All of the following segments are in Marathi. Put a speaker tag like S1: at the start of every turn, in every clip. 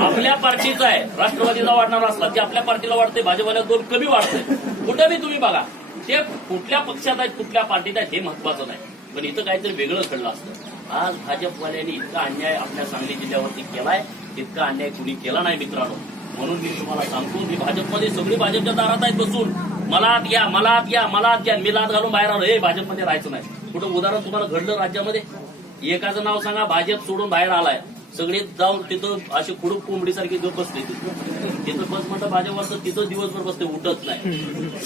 S1: आपल्या पार्टीचा आहे. राष्ट्रवादीला वाढणार असला ते आपल्या पार्टीला वाढते भाजपला दोन कमी वाढतंय. कुठं बी तुम्ही बघा. ते कुठल्या पक्षात आहेत कुठल्या पार्टीत आहेत हे महत्वाचं नाही. पण इथं काहीतरी वेगळं घडलं असतं. आज भाजपवाल्यांनी इतका अन्याय आपल्या सांगली जिल्ह्यावरती केलाय तितका अन्याय कुणी केला नाही मित्रांनो. म्हणून मी तुम्हाला सांगतो मी भाजपमध्ये सगळी भाजपच्या दारात आहेत बसून. मला आत घ्या मला आत घ्या मला आत घ्या मी लात घालून बाहेर आलो. हे भाजपमध्ये राहायचं नाही. कुठं उदाहरण तुम्हाला घडलं राज्यामध्ये? एकाचं नाव सांगा भाजप सोडून बाहेर आलाय. सगळे जाऊन तिथं अशी खुडूक कोंबडीसारखी गप बसते तिथं. तिथं बस म्हणतात भाज्या वाजतात तिथं दिवसभर बसते उठत नाही.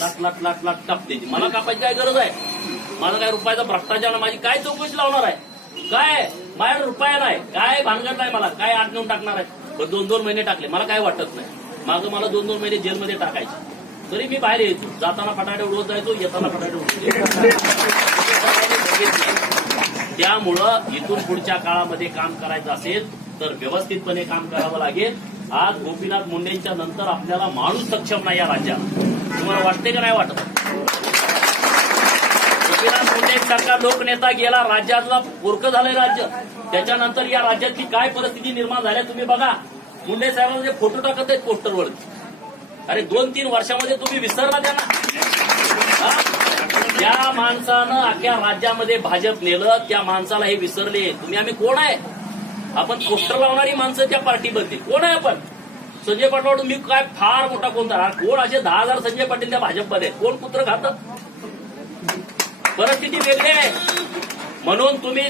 S1: लाट लाट लाट लाट कापते मला कापायची काय गरज आहे? मला काय रुपयाचा भ्रष्टाचार माझी काय चौकशी लावणार आहे? काय? माझ्या रुपया नाही. काय भानगड नाही मला? काय आत नेऊन टाकणार आहे? पण दोन दोन महिने टाकले. मला काय वाटत नाही. मागं मला दोन दोन महिने जेलमध्ये टाकायचे. तरी मी बाहेर यायचो जाताना फटाटे उडवत जायचो येताना फटाटे उडवत त्यामुळं इथून पुढच्या काळामध्ये काम करायचं असेल तर व्यवस्थितपणे काम करावं लागेल. आज गोपीनाथ मुंडेंच्या नंतर आपल्याला माणूस सक्षम नाही या राज्यात तुम्हाला वाटते का नाही वाटत? गोपीनाथ मुंडेसारखा लोकनेता गेला राज्यातला पोरक झालंय राज्य. त्याच्यानंतर या राज्यातली काय परिस्थिती निर्माण झाल्या तुम्ही बघा. मुंडे साहेबांचे फोटो टाकत आहेत पोस्टरवरती अरे दोन तीन वर्षामध्ये तुम्ही विसरला त्यांना. त्या ज्या माणसानं अख्ख्या राज्यामध्ये भाजप नेलं त्या माणसाला हे विसरले. तुम्ही आम्ही कोण आहे? आपण पोस्टर लावणारी माणसं त्या पार्टीमध्ये कोण आहे आपण? संजय पाटील मी काय फार मोठा कोणता कोण असे दहा हजार संजय पाटील त्या भाजपमध्ये? कोण पुत्र खातात परिस्थिती वेगळी आहे. म्हणून तुम्ही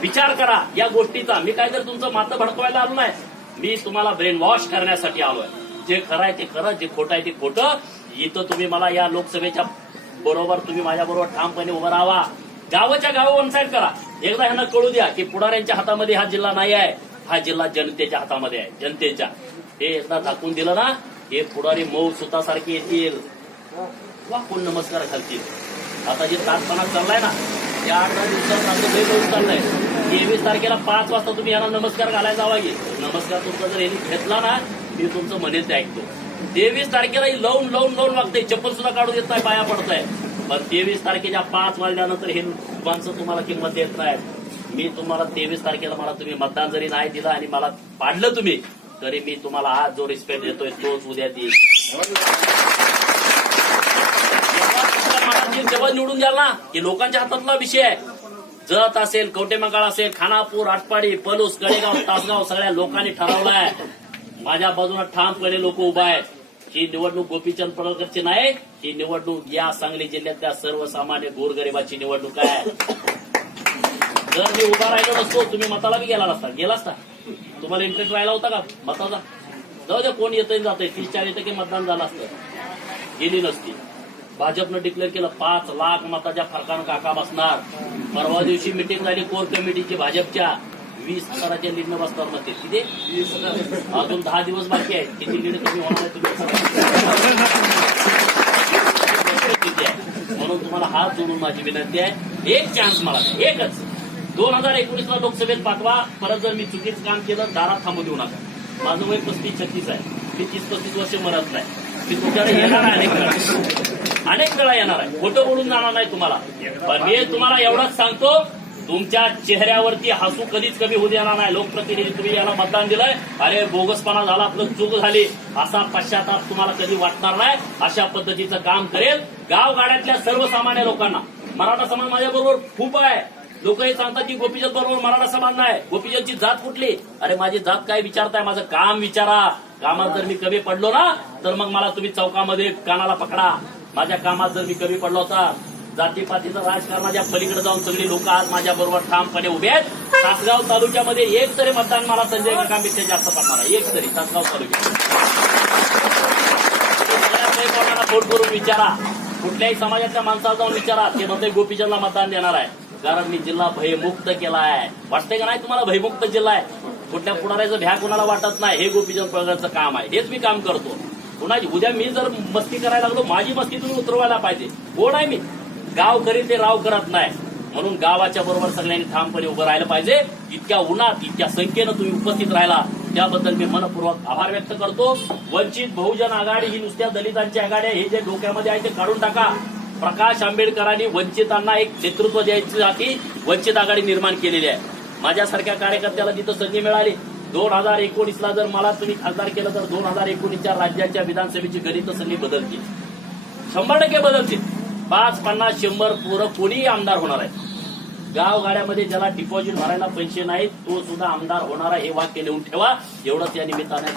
S1: विचार करा या गोष्टीचा. मी काय तर तुमचं मातं भडकवायला आलो नाही. मी तुम्हाला ब्रेन वॉश करण्यासाठी आलोय. जे खरं आहे ते खरं जे खोटं आहे ते खोटं. इथं तुम्ही मला या लोकसभेच्या बरोबर तुम्ही माझ्याबरोबर ठामपणे उभं राहा. गावाच्या गाव वन साईड करा. एकदा ह्यांना कळू द्या की पुढाऱ्यांच्या हातामध्ये हा जिल्हा नाही आहे. हा जिल्हा जनतेच्या हातामध्ये आहे जनतेच्या. हे एकदा दाखवून दिलं ना हे पुढारी मऊ सुतासारखे येतील. वाकून नमस्कार घालतील? आता जे ताटपणा चाललाय ना या आठ दहा दिवसात आमचं लय तेवीस तारखेला पाच वाजता तुम्ही यांना नमस्कार घालायला जावा की. नमस्कार तुमचा जर यांनी घेतला ना मी तुमचं म्हणेल ते ऐकतो. तेवीस तारखेला लावून लावून लावून वागते चप्पल सुद्धा काढून देत नाही पाया पडताय. पण तेवीस तारखेच्या पाच वाजल्यानंतर हे माणसं तुम्हाला किंमत देत नाहीत मी तुम्हाला तेवीस तारखेला मला तुम्ही मतदान जरी नाही दिलं आणि मला पाडलं तुम्ही तरी मी तुम्हाला आज जो रिस्पेक्ट देतोय तोच उद्या देईल जेव्हा निवडून द्याल ना की लोकांच्या हातातला विषय आहे. जत असेल कवटेमंगाळ असेल खानापूर आटपाडी पलूस कडेगाव तासगाव सगळ्या लोकांनी ठरवलाय. माझ्या बाजूला ठामपणे लोक उभा आहेत. ही निवडणूक गोपीचंद पडळकरची नाही ही निवडणूक या सांगली जिल्ह्यातल्या सर्वसामान्य गोरगरिबाची निवडणूक आहे. जर मी उभा राहिलो नसतो तुम्ही मताला बी गेला नसता. गेला असता. तुम्हाला इंटरेस्ट राहिला होता का? मताचा. जाऊ द्या कोण येतंय जातंय. तीस चाळीस टक्के मतदान झालं असतं. गेली नसती. भाजपनं डिक्लेअर केलं पाच लाख मताच्या फरकानं काका बसणार. परवा दिवशी मिटिंग झाली कोर कमिटीची भाजपच्या. वीस हजाराच्या लीडनं बसणार मध्ये किती? अजून दहा दिवस बाकी आहेत. किती लीड कमी होणार आहे तुम्ही म्हणून तुम्हाला हात जोडून माझी विनंती आहे. एक चान्स मला एकच. दोन हजार एकोणीसला लोकसभेत पाठवा. परत जर मी चुकीचं काम केलं दारात थांबू देऊ नका. माझं वय पस्तीस छत्तीस आहे. मी तीस पस्तीस वर्ष मरत नाही. मी तुमच्याकडे येणार आहे अनेक वेळा. अनेक वेळा येणार आहे. खोटं बोलून जाणार नाही तुम्हाला. पण मी तुम्हाला एवढंच सांगतो तुमच्या चेहऱ्यावरती हसू कधीच कमी होऊ देणार नाही. लोकप्रतिनिधी तुम्ही याला मतदान दिलंय. अरे बोगसपणा झाला आपलं चूक झाली. असा पश्चाताप तुम्हाला कधी वाटणार नाही. अशा पद्धतीचं काम करेल गावगाड्यातल्या सर्वसामान्य लोकांना. मराठा समाज माझ्याबरोबर खूप आहे. लोक हे सांगतात की गोपीचंद बरोबर मराठा समाज नाही. गोपीचंदची जात कुठली? अरे माझी जात काय विचारताय? माझं काम विचारा. कामात जर मी कमी पडलो ना तर मग मला तुम्ही चौकामध्ये कानाला पकडा. माझ्या कामात जर मी कमी पडलो होता जातीपातीचं राजकारणाच्या पलीकडे जाऊन सगळी लोक आज माझ्या बरोबर ठामपणे उभे आहेत. तासगाव तालुक्यामध्ये एक तरी मतदान मला संजय काकांपेक्षा जास्त पडणार आहे. एक तरी तासगाव तालुक्यात फोन करून विचारा. कुठल्याही समाजातल्या माणसाला जाऊन विचारा. ते म्हणते गोपीचंदला मतदान देणार आहे. कारण मी जिल्हा भयमुक्त केला आहे. वाटतंय का नाही तुम्हाला? भयमुक्त जिल्हा आहे. कुठल्या पुढाऱ्याचं भ्या कुणाला वाटत नाही. हे गोपीचंद पळगरचं काम आहे. हेच मी काम करतो. कुणाची उद्या मी जर मस्ती करायला लागलो माझी मस्ती तुम्ही उतरवायला पाहिजे. कोण आहे मी? गाव करीत ते राव करत नाही. म्हणून गावाच्या बरोबर सगळ्यांनी ठामपणे उभं राहिलं पाहिजे. इतक्या उन्हात इतक्या संख्येनं तुम्ही उपस्थित राहिला त्याबद्दल मी मनपूर्वक आभार व्यक्त करतो. वंचित बहुजन आघाडी ही नुसत्या दलितांची आघाडी आहे. हे जे डोक्यामध्ये आहे ते काढून टाका. प्रकाश आंबेडकरांनी वंचितांना एक नेतृत्व द्यायची वंचित आघाडी निर्माण केलेली आहे. माझ्यासारख्या कार्यकर्त्याला तिथं संधी मिळाली. दोन हजार एकोणीसला जर मला तुम्ही खासदार केलं तर दोन हजार एकोणीसच्या राज्याच्या विधानसभेची गणित संधी बदलतील. शंभर टक्के बदलतील. पाच पन्नास शंभर पोरं कोणीही आमदार होणार आहे. गावगाड्यामध्ये ज्याला डिपॉझिट भरायला पैसे नाहीत तो सुद्धा आमदार होणार आहे हे वाक्य लिहून ठेवा. एवढंच या निमित्ताने